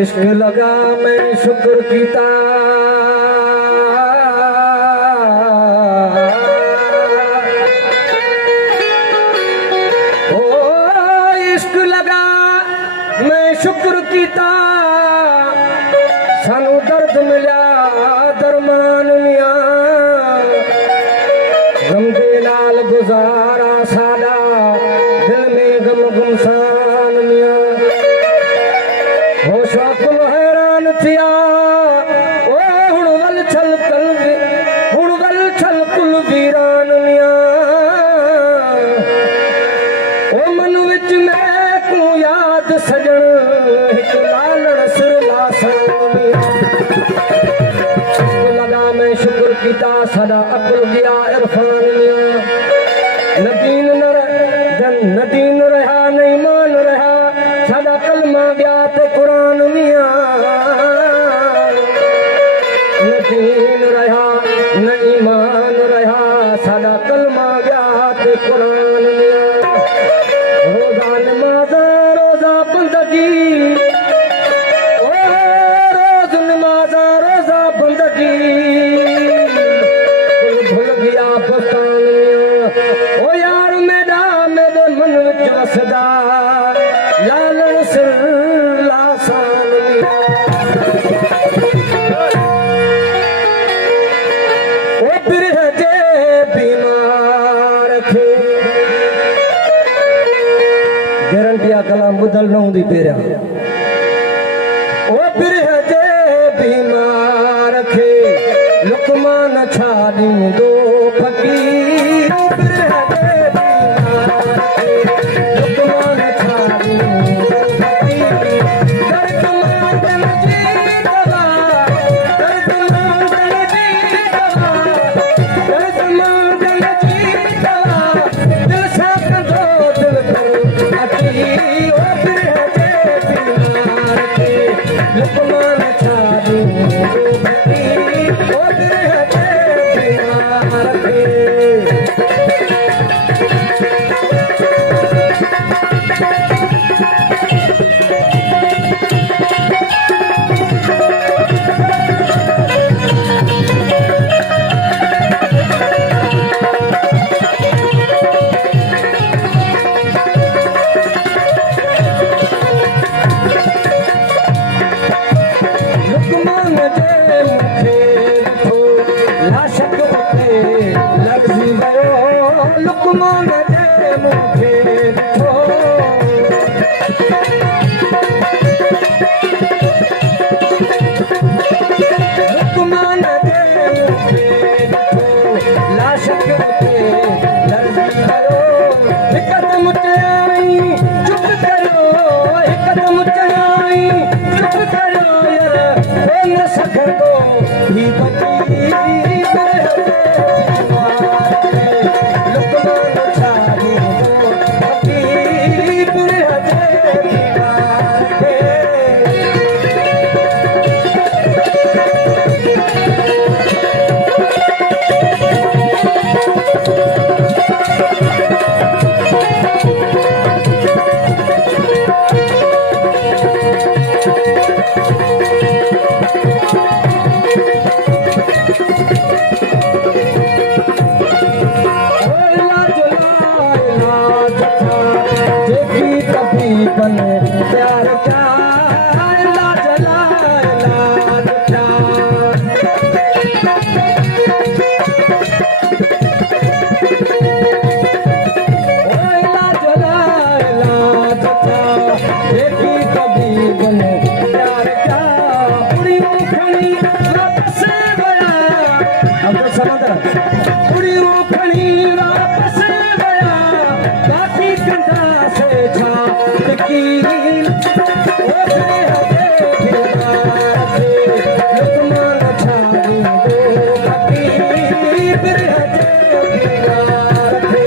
इश्क लगा मैं शुक्र कीता ओ इश्क लगा मैं शुक्र कीता सानू दर्द मिला दरमान मिया गम दे नाल गुजारा सादा दिल में गम गुमसान मिया हो शौकुल हैरान थिया ओ हुण वल छल कुल वीरान मिया ओ मन विच मैं को याद सजण हिक लालण सिर लासान मिया लगा मैं शुक्र कीता सदा अकुल गया इरफान मिया नदीन रहा न ईमान रहा सदा कलमा गया ते कुरान मिया नदीन रहा न ईमान रहा सदा कलमा गया ते कुरान मिया रोजा नमाजा रोजा बंदगी ओ रोज नमाजा रोजा बंदगी भूल गया बस्तान मिया ओ यार मेरा मेरे मन विच वसदा लालन सिर लासान मिया ओ बिरह जे बीमार खे गारंटिया कलाम बुधल न हूंदी पहिरियां ओ बिरह जे बीमार खे लुकमान छा ॾींदो फ़कीर बिरह जे बीमार खे लुकमान छा ॾींदो फ़कीर दर्द मांगण जी दवा दर्द मांगण जी दवा दर्द मांगण जी दवा दिल सां कंदो दिल कर अती ओ बिरह जे बीमार खे लुकमान छा ॾींदो फ़कीर ओ बिरह जे बीमार खे लुकमान जे मुखे ॾिठो लाशक उते लॻजी वियो लुकमान जे मुखे ॾिठो लुकमान जे मुखे ॾिठो लाशक उते लॻजी वियो हिकदमि चयाई चुप कयो हिकदमि चयाई चुप कयो न सकंदो ही बची लुकमान छा ॾींदो फ़कीर बिरह जे बीमार खे बने प्यार का लाज लाज क्या ओ लाज लाज क्या देखी कभी बने प्यार का पूरी मुखड़ी वापस गया अब तो समझ पूरी मुखड़ी वापस गया बाकी कंधा से छा कील ओ बिरह जे बीमार खे लुकमान छा ॾींदो फ़कीर बिरह जे बीमार खे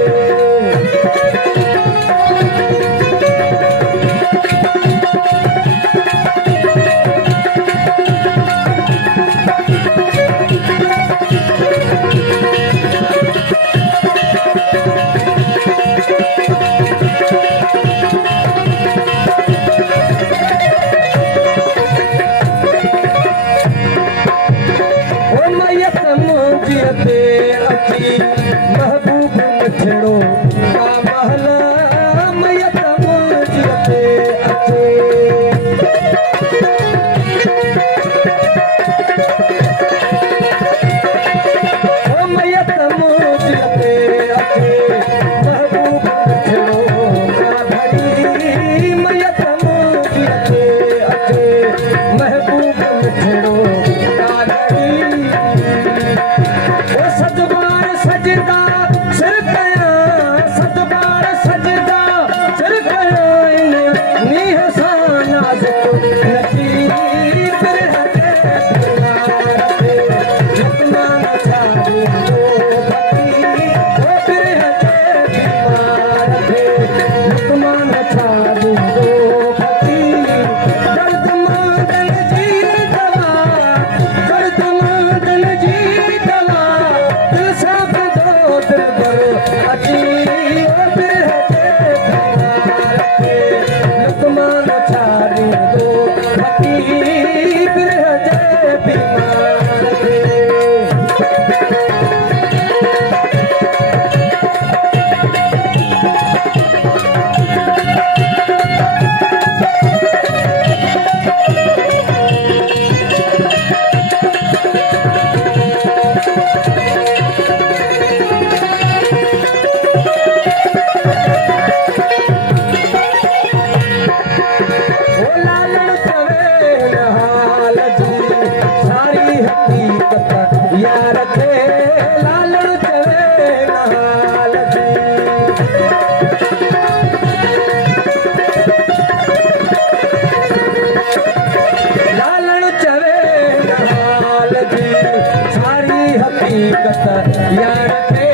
यार थे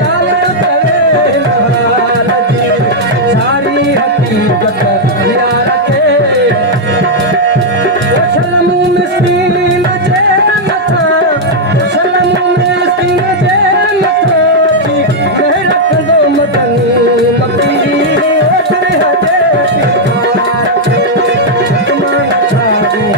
लालण करे नहाल जी सारी हकीकत यार थे सलमू मिस्कीन जे मथा सलमू मिस्कीन जे मथा जी रहरत दो मदनी मकी ओतरे हजे प्यार मान छाड़ी